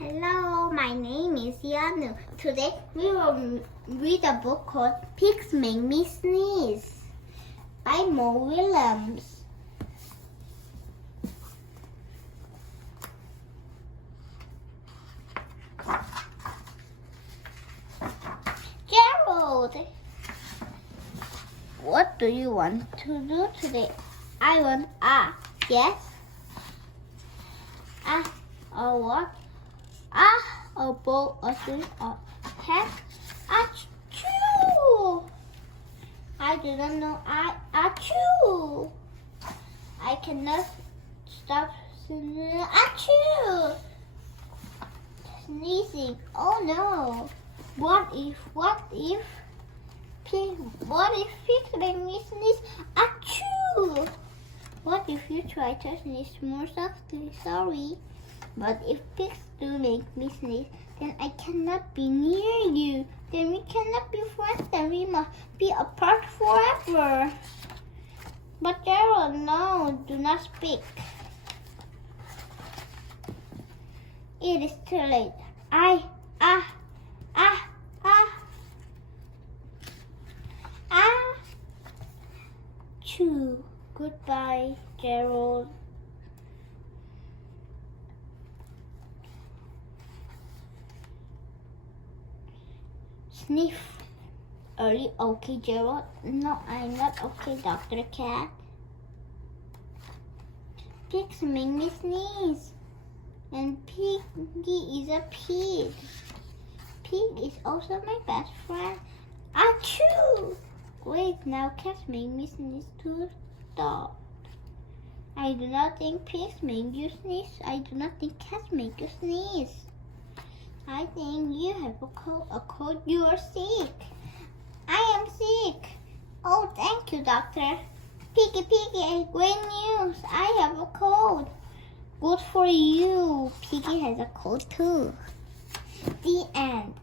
Hello, my name is Yanu. Today we will read a book called Pigs Make Me Sneeze by Mo Willems. Gerald, what do you want to do today? I want yes. A what? A bowl, a drink, a hat, achoo! I didn't know achoo! I cannot stop achoo! Sneezing. Oh no! What if pigs make me sneeze? Achoo! What if you try to sneeze more softly? Sorry. But if pigs do make me sneeze, then I cannot be near you. Then we cannot be friends. Then we must be apart forever. But Gerald, no, do not speak. It is too late. Choo. Goodbye, Gerald. Sniff. Are you okay, Gerald? No, I'm not okay, Dr. Cat. Pigs make me sneeze. And Piggy is a pig. Pig is also my best friend. Achoo! Wait, now cats make me sneeze too. Stop. I do not think pigs make you sneeze. I do not think cats make you sneeze. I think you have a cold. You are sick. I am sick. Oh, thank you, doctor. Piggy, great news. I have a cold. Good for you. Piggy has a cold too. The end.